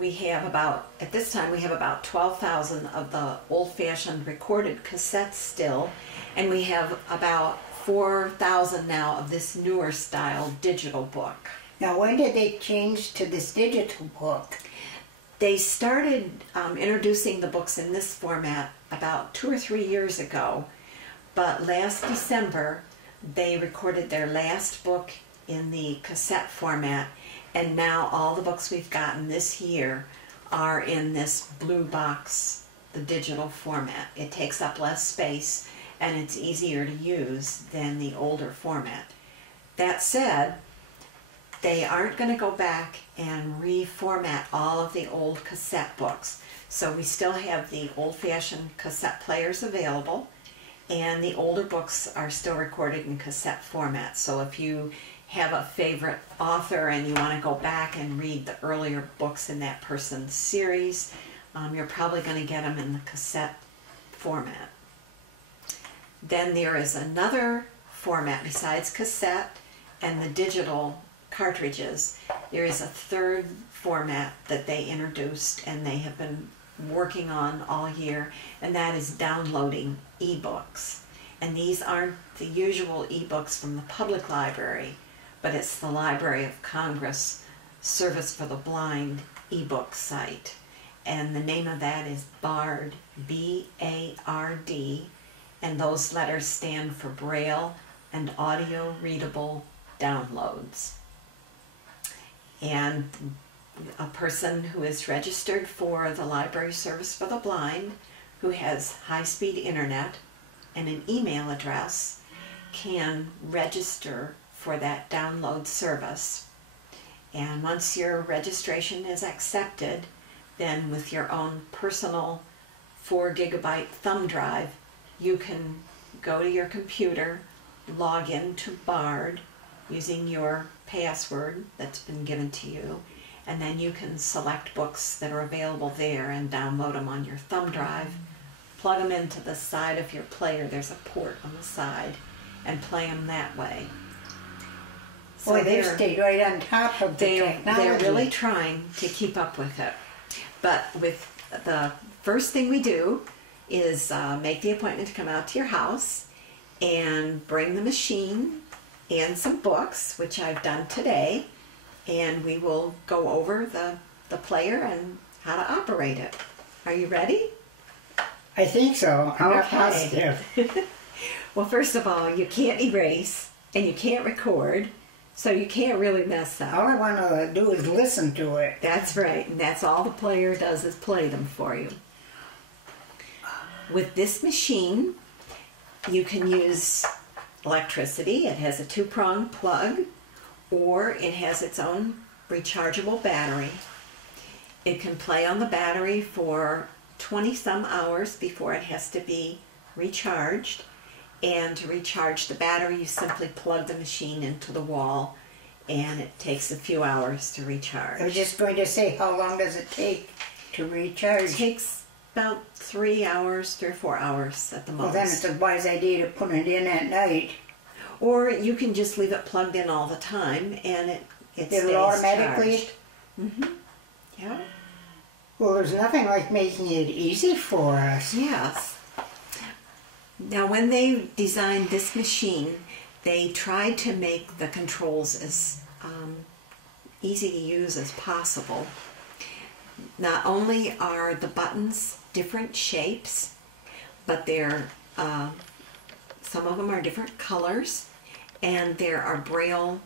we have at this time, we have about 12,000 of the old-fashioned recorded cassettes still, and we have about 4,000 now of this newer style digital book. Now, when did they change to this digital book? They started introducing the books in this format about 2 or 3 years ago, but last December they recorded their last book in the cassette format, and now all the books we've gotten this year are in this blue box, the digital format. It takes up less space and it's easier to use than the older format. That said, they aren't going to go back and reformat all of the old cassette books. So we still have the old-fashioned cassette players available, and the older books are still recorded in cassette format. So if you have a favorite author and you want to go back and read the earlier books in that person's series, you're probably going to get them in the cassette format. Then there is another format besides cassette and the digital cartridges. There is a third format that they introduced and they have been working on all year, and that is downloading ebooks. And these aren't the usual ebooks from the public library, but it's the Library of Congress Service for the Blind ebook site. And the name of that is BARD, B-A-R-D, and those letters stand for Braille and Audio Readable Downloads. And a person who is registered for the Library Service for the Blind, who has high-speed internet and an email address, can register for that download service. And once your registration is accepted, then with your own personal 4 gigabyte thumb drive, you can go to your computer, log in to BARD using your password that's been given to you, and then you can select books that are available there and download them on your thumb drive, plug them into the side of your player, there's a port on the side, and play them that way. So well, they've stayed right on top of the technology. They're really trying to keep up with it. But with the first thing we do is make the appointment to come out to your house and bring the machine and some books, which I've done today, and we will go over the player and how to operate it. Are you ready? I think so. I'm not positive. Well, first of all, you can't erase and you can't record, so you can't really mess up. All I want to do is listen to it. That's right, and that's all the player does is play them for you. With this machine, you can use electricity. It has a 2-prong plug, or it has its own rechargeable battery. It can play on the battery for 20-some hours before it has to be recharged. And to recharge the battery, you simply plug the machine into the wall, and it takes a few hours to recharge. I was just going to say, how long does it take to recharge? It takes about 3 hours, 3 or 4 hours at the most. Well, then it's a wise idea to put it in at night. Or you can just leave it plugged in all the time, and it stays automatically charged. Mm-hmm. Yeah. Well, there's nothing like making it easy for us. Yes. Now, when they designed this machine, they tried to make the controls as easy to use as possible. Not only are the buttons different shapes, but they're some of them are different colors, and there are Braille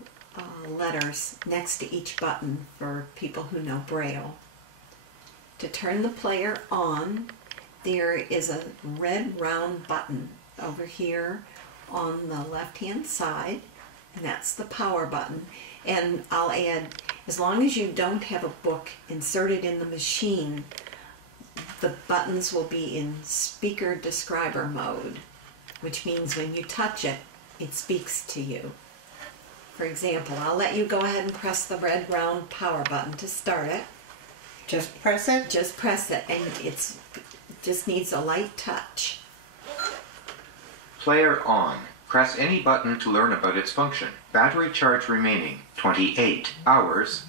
letters next to each button for people who know Braille. To turn the player on, there is a red round button over here on the left-hand side, and that's the power button. And I'll add, as long as you don't have a book inserted in the machine, the buttons will be in speaker describer mode, which means when you touch it, it speaks to you. For example, I'll let you go ahead and press the red round power button to start it. Just press it? Just press it, and it just needs a light touch. Player on. Press any button to learn about its function. Battery charge remaining 28 hours.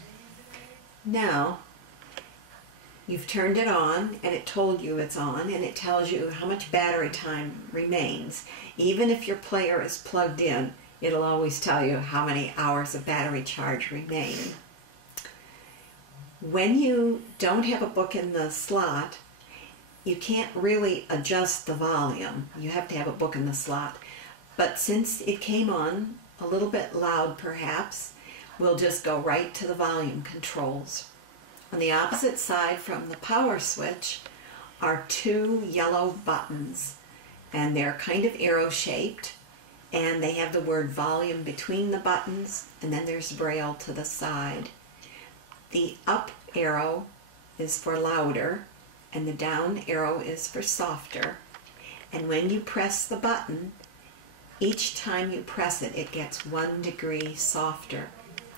Now, You've turned it on, and it told you it's on, and it tells you how much battery time remains. Even if your player is plugged in, it'll always tell you how many hours of battery charge remain. When you don't have a book in the slot, you can't really adjust the volume. You have to have a book in the slot. But since it came on a little bit loud perhaps, we'll just go right to the volume controls. On the opposite side from the power switch are two yellow buttons, and they're kind of arrow-shaped, and they have the word volume between the buttons, and then there's Braille to the side. The up arrow is for louder, and the down arrow is for softer. And when you press the button, each time you press it, it gets 1 degree softer.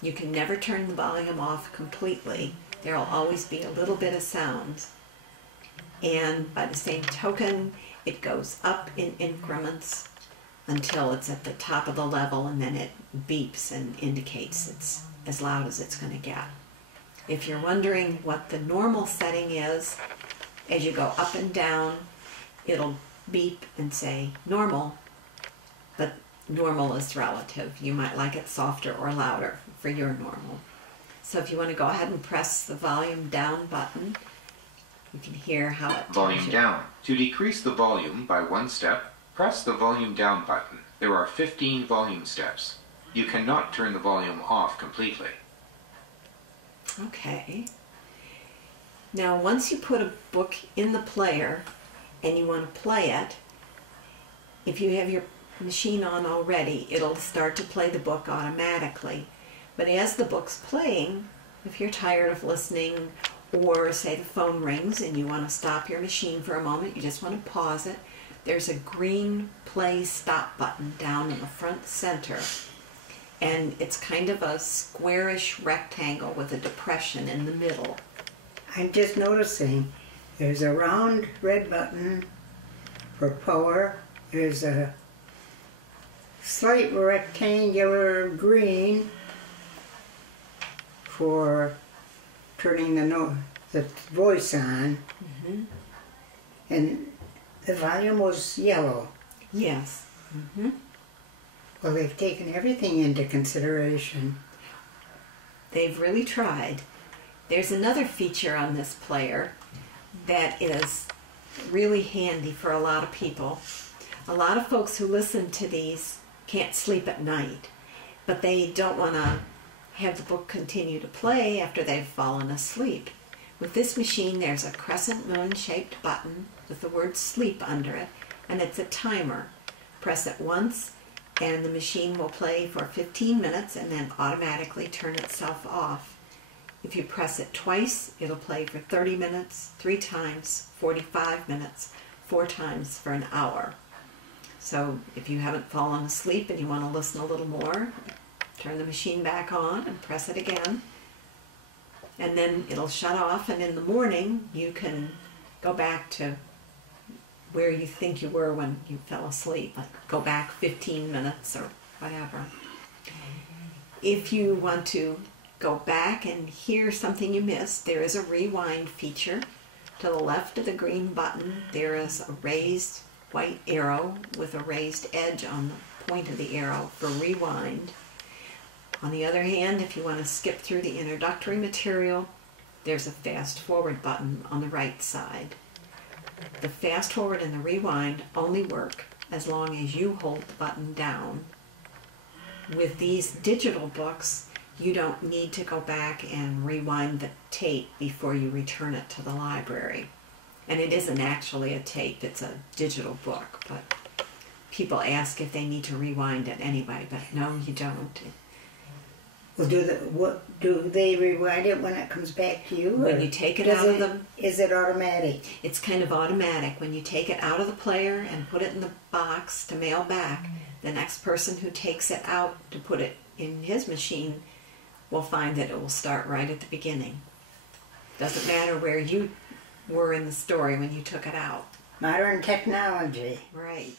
You can never turn the volume off completely. There will always be a little bit of sound. And by the same token, it goes up in increments until it's at the top of the level, and then it beeps and indicates it's as loud as it's going to get. If you're wondering what the normal setting is, as you go up and down, it'll beep and say normal, but normal is relative. You might like it softer or louder for your normal. So if you want to go ahead and press the volume down button, you can hear how it tells Volume you. down. To decrease the volume by 1 step, press the volume down button. There are 15 volume steps. You cannot turn the volume off completely. Okay. Now once you put a book in the player and you want to play it, if you have your machine on already, it'll start to play the book automatically. But as the book's playing, if you're tired of listening, or say the phone rings and you want to stop your machine for a moment, you just want to pause it, there's a green play stop button down in the front center. And it's kind of a squarish rectangle with a depression in the middle. I'm just noticing there's a round red button for power. There's a slight rectangular green for turning the voice on. Mm-hmm. And the volume was yellow. Yes. Mm-hmm. Well, they've taken everything into consideration. They've really tried. There's another feature on this player that is really handy for a lot of people. A lot of folks who listen to these can't sleep at night, but they don't want to have the book continue to play after they've fallen asleep. With this machine, there's a crescent moon-shaped button with the word sleep under it, and it's a timer. Press it once, and the machine will play for 15 minutes and then automatically turn itself off. If you press it twice, it'll play for 30 minutes, 3 times, 45 minutes, 4 times for an hour. So if you haven't fallen asleep and you want to listen a little more, turn the machine back on and press it again. And then it'll shut off, and in the morning you can go back to where you think you were when you fell asleep. Like go back 15 minutes or whatever. If you want to go back and hear something you missed, there is a rewind feature. To the left of the green button, there is a raised white arrow with a raised edge on the point of the arrow for rewind. On the other hand, if you want to skip through the introductory material, there's a fast forward button on the right side. The fast forward and the rewind only work as long as you hold the button down. With these digital books, you don't need to go back and rewind the tape before you return it to the library. And it isn't actually a tape, it's a digital book, but people ask if they need to rewind it anyway, but no, you don't. Well, do they rewind it when it comes back to you? When you take it out of the... Is it automatic? It's kind of automatic. When you take it out of the player and put it in the box to mail back, the next person who takes it out to put it in his machine will find that it will start right at the beginning. Doesn't matter where you were in the story when you took it out. Modern technology. Right.